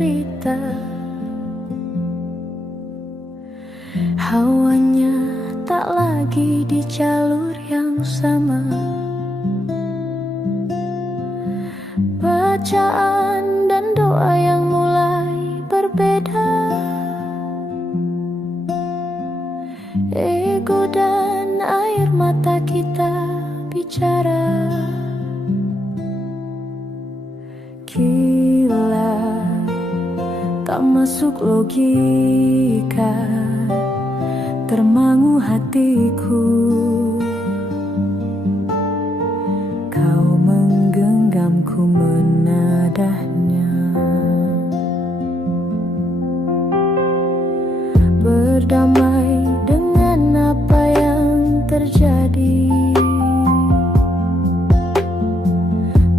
cerita. Hawanya tak lagi di jalur yang sama. Bacaan dan doa yang mulai berbeda. Ego dan air mata kita bicara. Gila, tak masuk logika, termangu hatiku. Kau menggenggamku menadahnya. Berdamai dengan apa yang terjadi.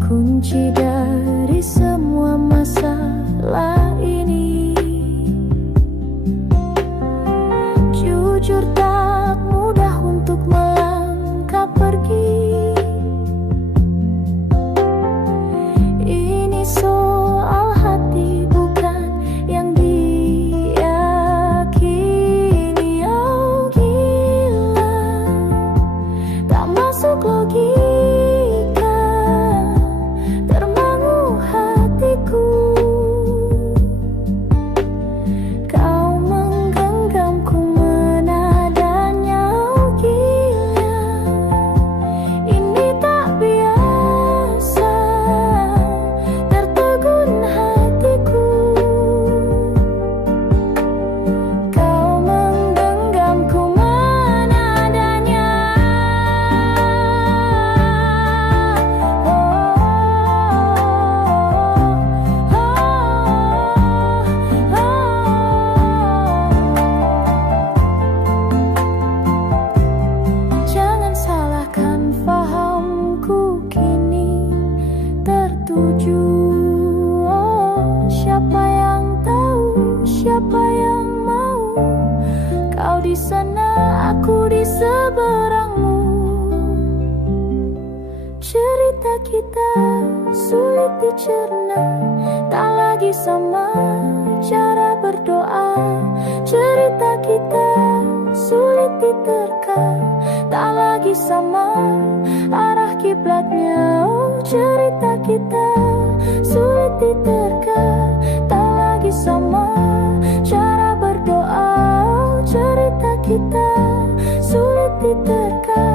Kunci dari semua masalah ini. Jujur tak mudah untuk melangkah pergi. Ini soal hati bukan yang diyakini. Oh gila, tak masuk logika, termangu hatiku. Kau menggenggamku menadanya. Oh gila, ini tak biasa, tertegun hatiku. Kau menggenggamku menadanya. Jangan salahkan fahamku kini tertuju. Oh, siapa yang tahu, siapa yang mau? Kau di sana, aku di seberangmu. Cerita kita sulit dicerna, tak lagi sama cara berdoa. Cerita kita sulit diterka, tak lagi sama arah kiblatnya. Oh, cerita kita sulit diterka, tak lagi sama cara berdoa. Oh, cerita kita sulit diterka,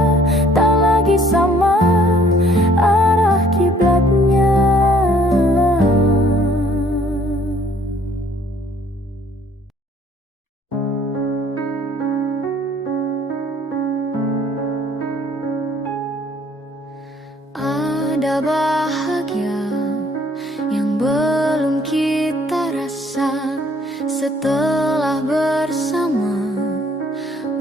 tak lagi sama arah kiblatnya. Ada bahagia yang belum kita rasa setelah bersama.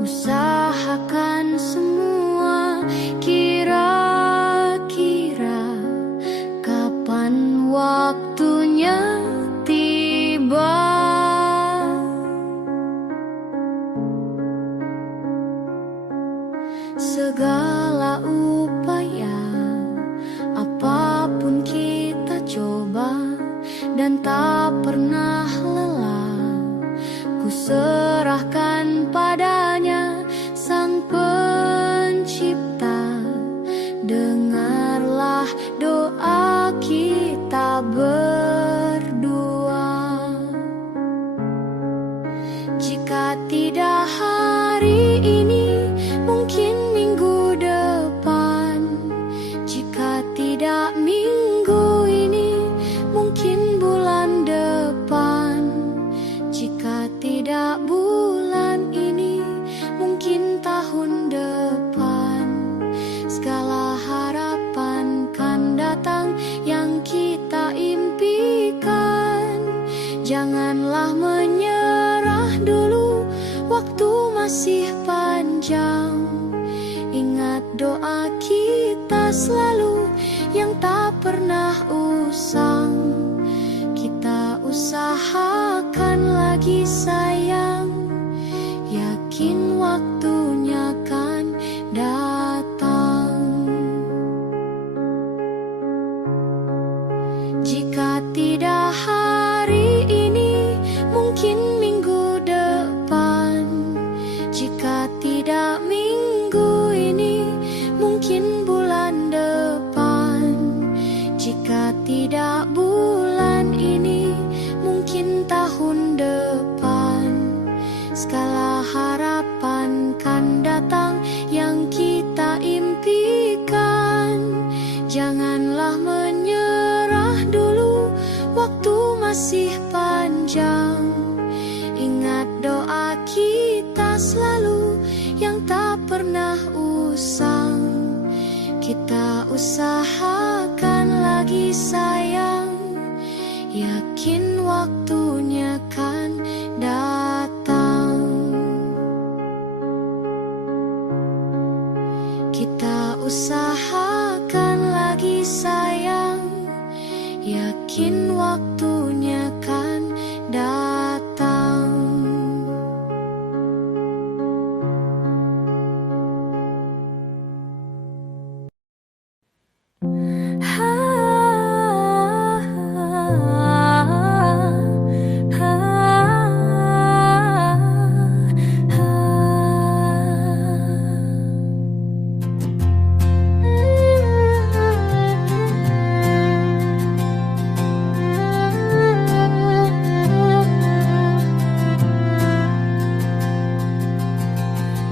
Usahakan semua, kira-kira kapan waktunya tiba. Segala upaya, apapun kita coba dan tak pernah lelah. Ku serahkan padanya Sang Pencipta. Dengarlah doa kita berdua. Jika tidak hari ini, mungkin minggu depan. Jika tidak minggu ini, mungkin bulan depan. Jika tidak bulan ini, mungkin tahun depan. Segala harapan kan datang yang kita impikan. Janganlah menyerah dulu, waktu masih panjang. Ingat doa kita selalu yang tak pernah usang. Kita usahakan lagi sayang, yakin waktunya kan datang. Jika tidak hari ini, Janganlah menyerah dulu, waktu masih panjang. Ingat doa kita selalu yang tak pernah usang. Kita usahakan lagi sayang, yakin waktunya kan datang. Kita usahakan lagi sayang, yakin waktunya kan datang.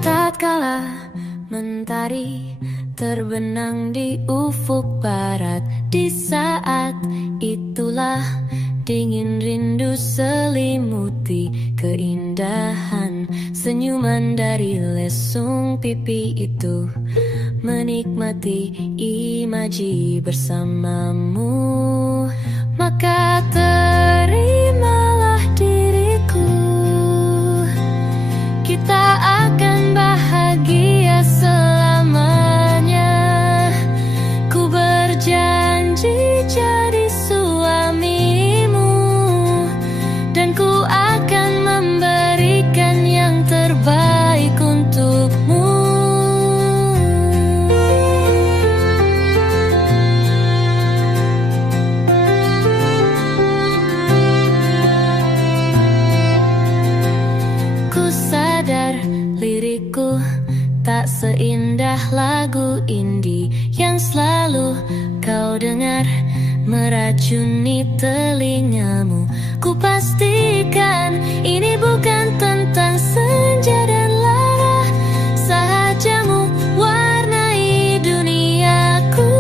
Tatkala mentari terbenang di ufuk barat, di saat itulah dingin rindu selimuti keindahan senyuman dari lesung pipi itu. Menikmati imaji bersamamu, maka terimalah diriku. Kita akan bahagia selamanya. Ku berjanji jadi suamimu, dan ku akan memberikan yang terbaik untukmu. Ku sadar lirikku tak seindah lagu indie yang selalu kau dengar meracuni telingamu. Ku pastikan ini bukan tentang senja dan lara, sahajamu warnai duniaku.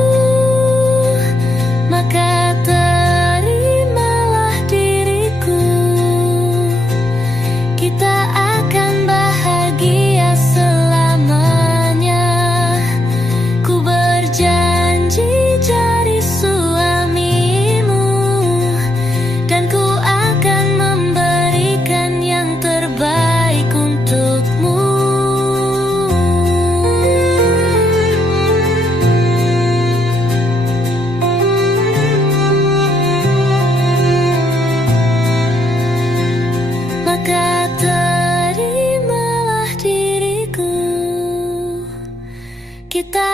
Maka terimalah diriku, kita akan bahagia selamanya. Ku berjanji jadi suamimu, dan ku akan memberikan yang terbaik untukmu. Maka terimalah diriku, kita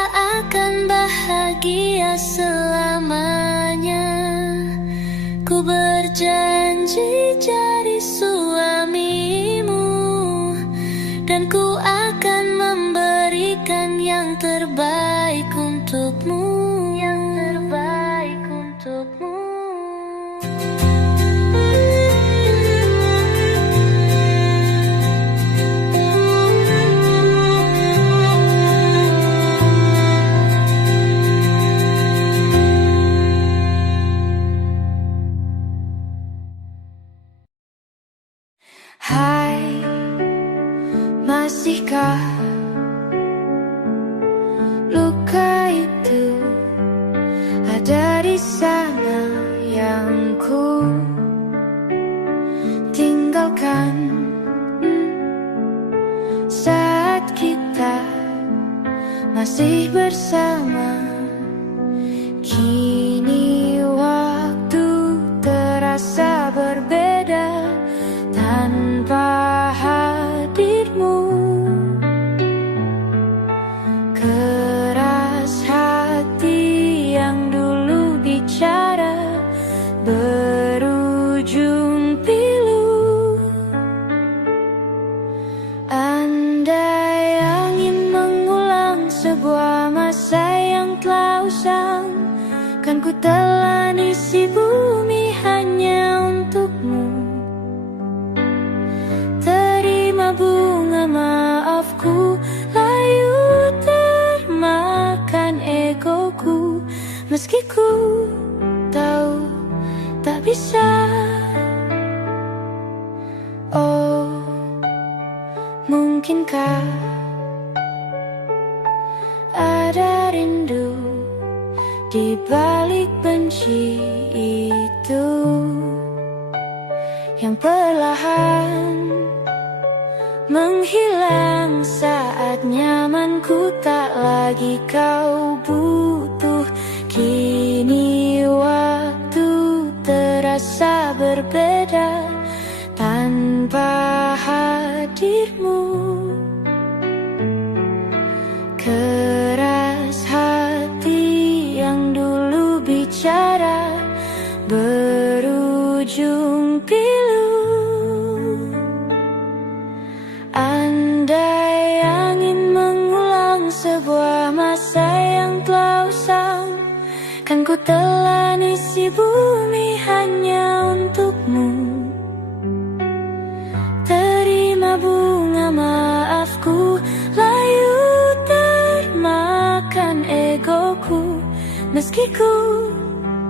akan bahagia selamanya. Ku berjanji jadi suamimu, dan ku akan memberikan yang terbaik untukmu. Yang terbaik untukmu. Hai, masihkah luka itu ada di sana yang ku tinggalkan saat kita masih bersama? Kini waktu terasa berbeda tanpa hadirmu. Keras hati yang dulu bicara berujung pilu. Andai angin mengulang sebuah masa yang telah usang, kan ku telan isi bumi hanya untukmu. Terima bunga maafku, layu termakan egoku. Meski ku tahu tak bisa. Oh, mungkinkah ada rindu di balik benci itu yang perlahan menghilang saat nyamanku tak lagi kau butuh. Kini waktu terasa berbeda tanpa hadirmu. Keras hati yang dulu bicara berujung pilu. Andai angin mengulang sebuah masa yang telah usang, kan ku telan isi bumi hanya untukmu. Terima bunga maafku, layu termakan egoku. Meski ku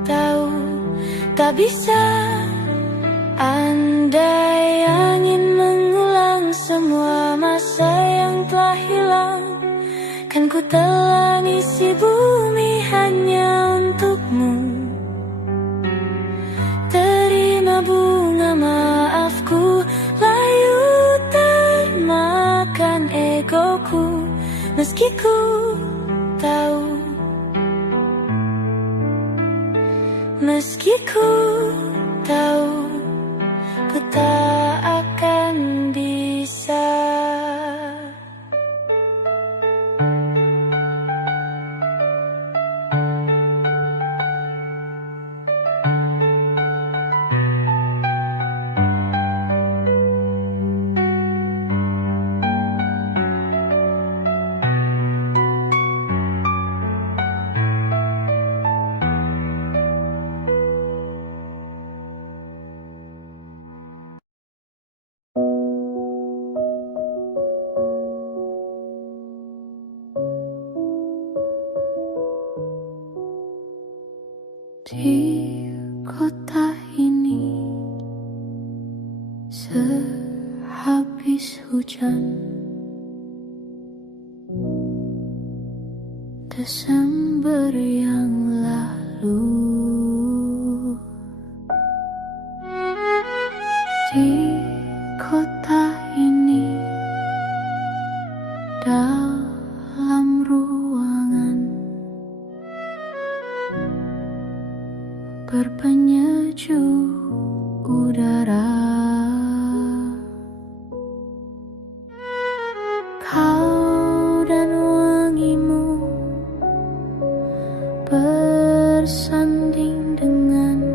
tahu tak bisa. Andai angin mengulang semua masa yang telah hilang, kan ku telan isi bumi hanya untukmu. Terima bunga maafku, layu termakan egoku. Meski ku tahu, meski ku tahu, ku tak akan bisa. Di kota ini sehabis hujan Desember yang lalu, di kota ini dalam ruangan berpenyejuk udara, kau dan wangimu bersanding dengan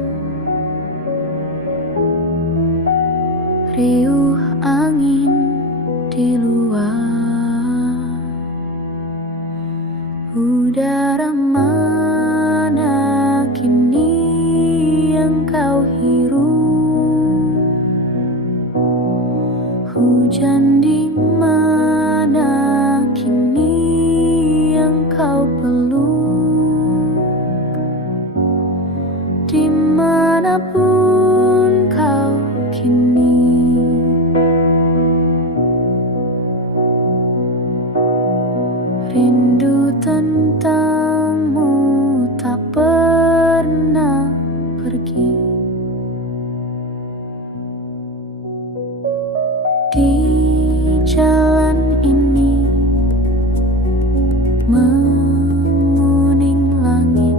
riuh angin di luar. Udara mana kini yang kau hirup? Hujan di mana kini yang kau peluk? Dimanapun kau kini, rindu tentangmu tak pernah pergi. Di jalan ini menguning langit,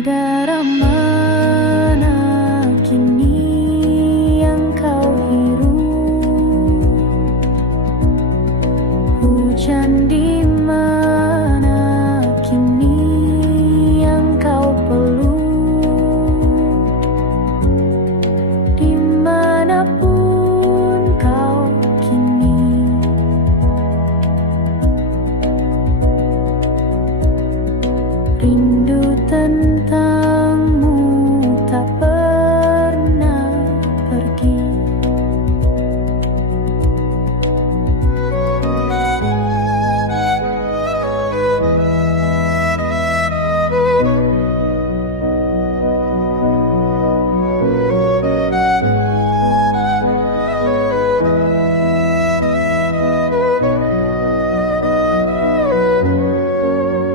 Udara mana kini yang kau hirup? Hujan di mana kini yang kau peluk? Dimanapun kau kini, rindu tentangmu tak pernah pergi.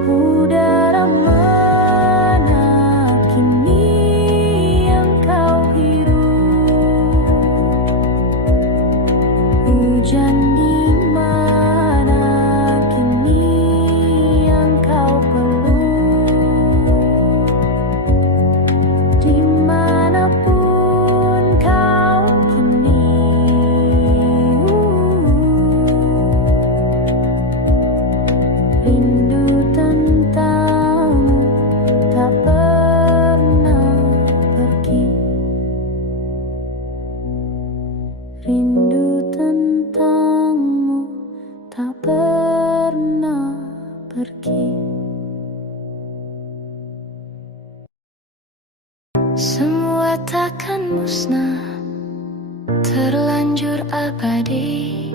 Udara mana kini yang kau hirup? Hujan di mana kini yang kau peluk? Dimanapun kau kini, rindu tentangmu tak pernah pergi. Rindu tentangmu tak pernah pergi. Semua takkan musnah, terlanjur abadi.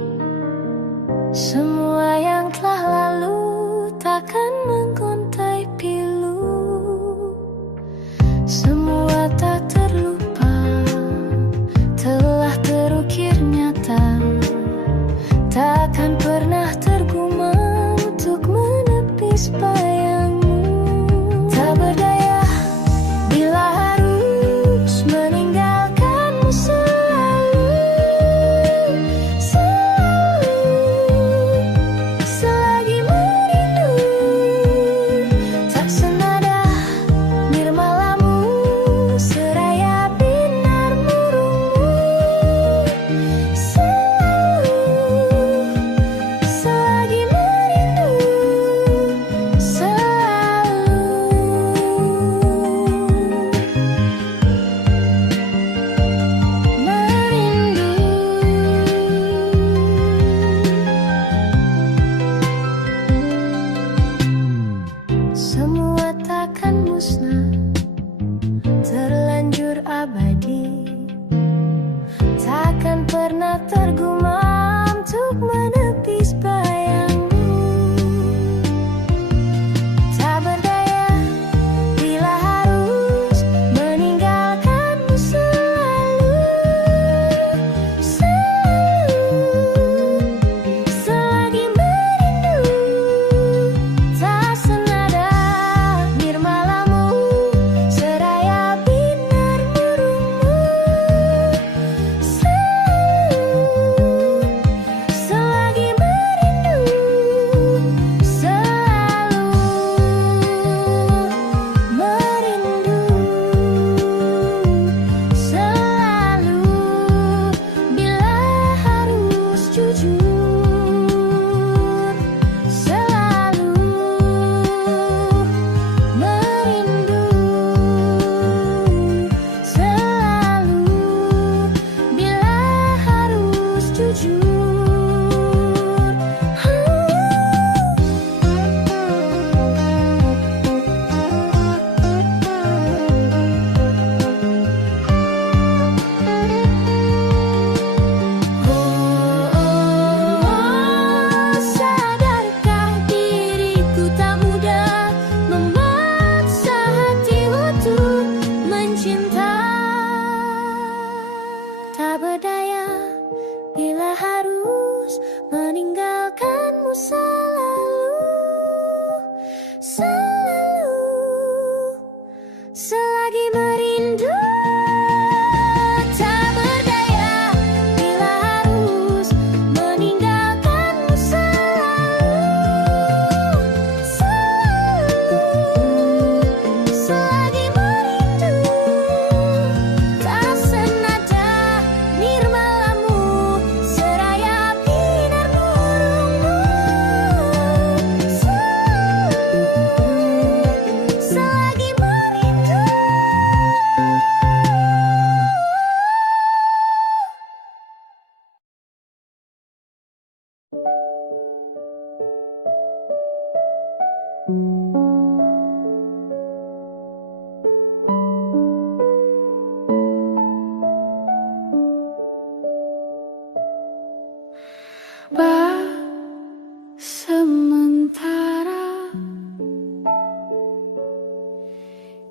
Semua yang telah lalu takkan mengontai pilu. Semua tak terlupa, telah terukir nyata. Takkan pernah tergumam untuk menepis bayangmu. Tak berdaya bila harus meninggalkanmu selalu, selalu, selalu.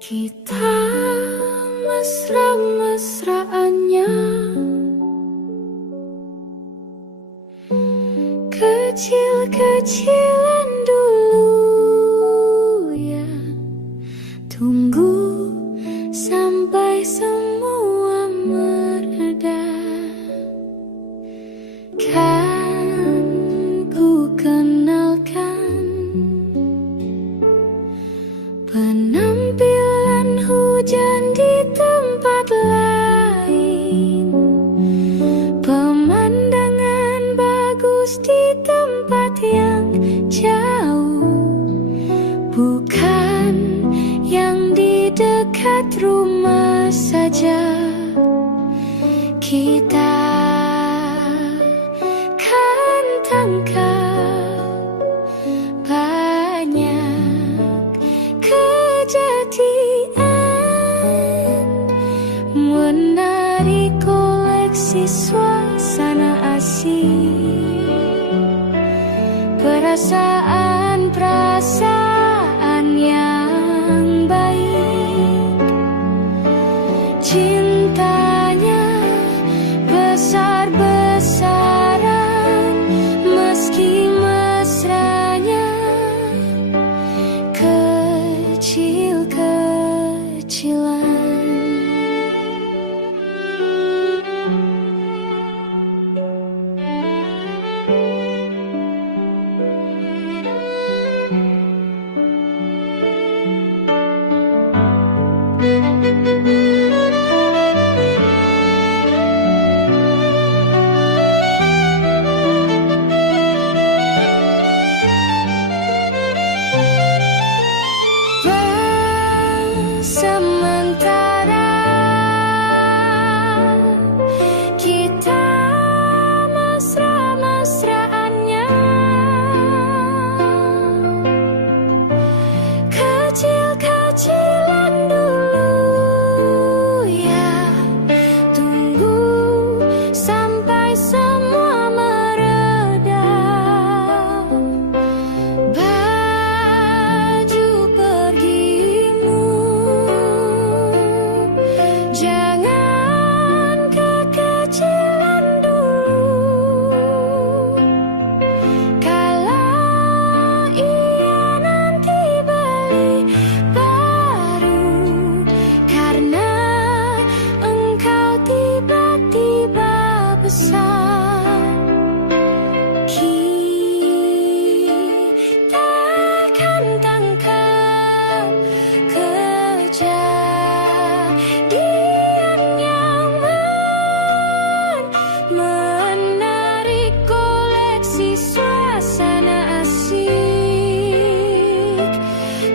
Kita mesra-mesraannya, kecil-kecilan dulu ya. Tunggu sampai semua mereda, kan ku kenalkan penampilan hujan di tempat lain, pemandangan bagus di tempat yang jauh, bukan yang di dekat rumah saja. Kita kan tangkap banyak kejadian, menarik koleksi suasana asing, perasaan yang baik. Cintanya besar-besaran, meski mesranya kecil-kecilan. Sementara kita mesra-mesraannya, kecil-kecilan dulu ya. Tunggu sampai semua mereda, baju pergimu jangan kekecilan dulu. Kalau ia nanti beli baru, karena engkau tiba-tiba besar, kita akan tangkap kejadian yang menarik koleksi suasana asik,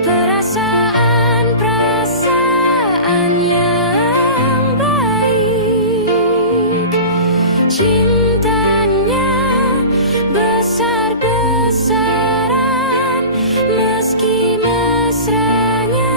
perasaan yang baik. Cintanya besar-besaran, meski mesranya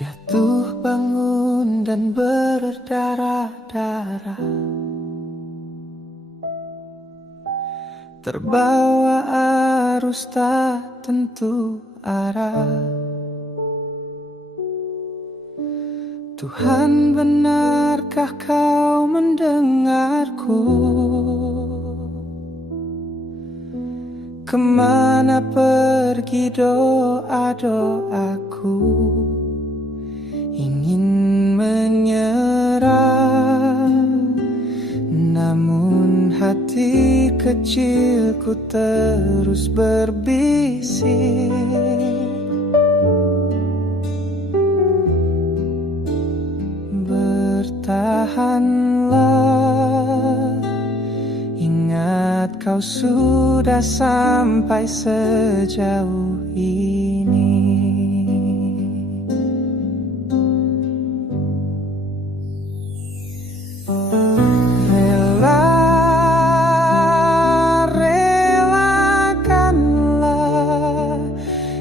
Jatuh bangun dan berdarah-darah, terbawa arus tak tentu arah. Tuhan, benarkah kau mendengarku? Kemana pergi doa-doaku? Ingin menyerah, namun namun hati kecilku terus berbisik, bertahanlah, ingat kau sudah sampai sejauh ini. Relakanlah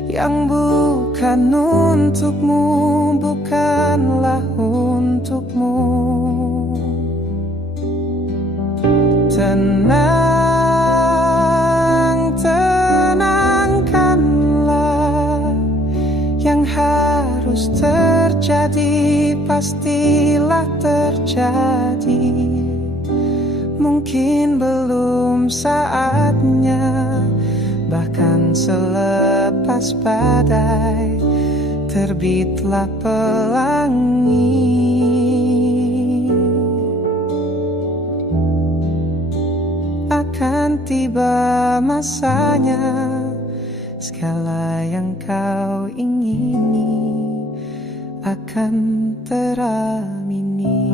yang bukan untukmu, bukanlah untukmu. Tenang, tenangkanlah, yang harus terjadi pastilah terjadi. Mungkin belum saatnya, bahkan selepas badai terbitlah pelangi. Akan tiba masanya, segala yang kau ingini akan teramini.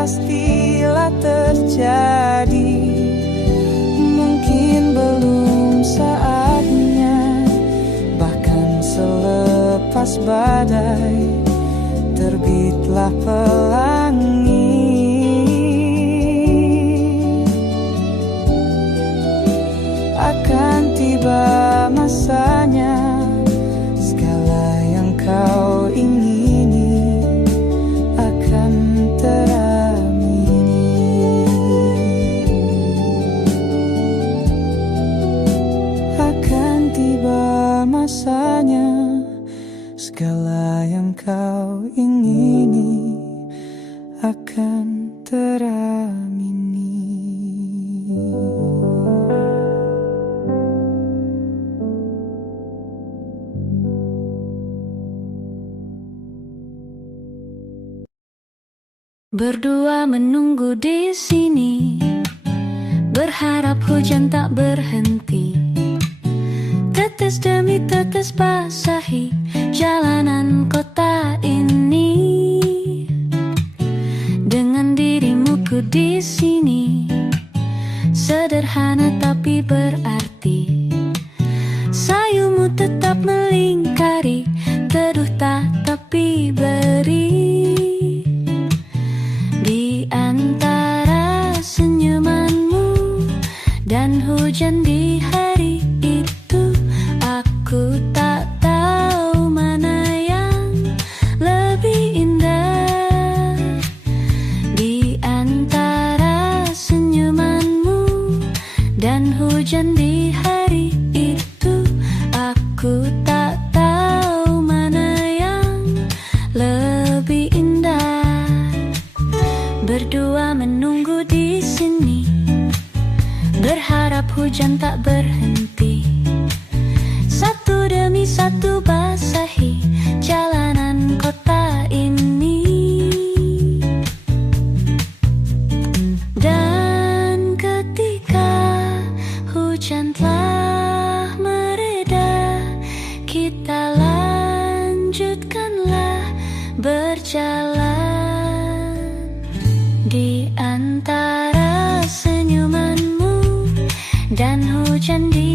Pastilah terjadi. Mungkin belum saatnya, bahkan selepas badai terbitlah pelangi. Akan tiba masanya, segala yang kau ingini akan teramini. Akan tiba masanya, segala yang kau ingini akan teramini. Berdua menunggu di sini, berharap hujan tak berhenti. Tetes demi tetes basahi jalanan kota ini. Dengan dirimu ku di sini, sederhana tapi berarti. Sayumu tetap melingkari, teduh tak tapi beri. Di antara senyumanmu dan hujan di hari itu, aku tak tahu mana yang lebih indah. Di antara senyumanmu dan hujan di hari itu, aku tak tahu mana yang lebih indah. Berdua menunggu di sini, berharap hujan tak berhenti. Satu demi satu basahi jalanan kota ini. Dan ketika hujan telah mereda, kita lanjut lanjutkanlah berjalan di antara senyumanmu dan hujan di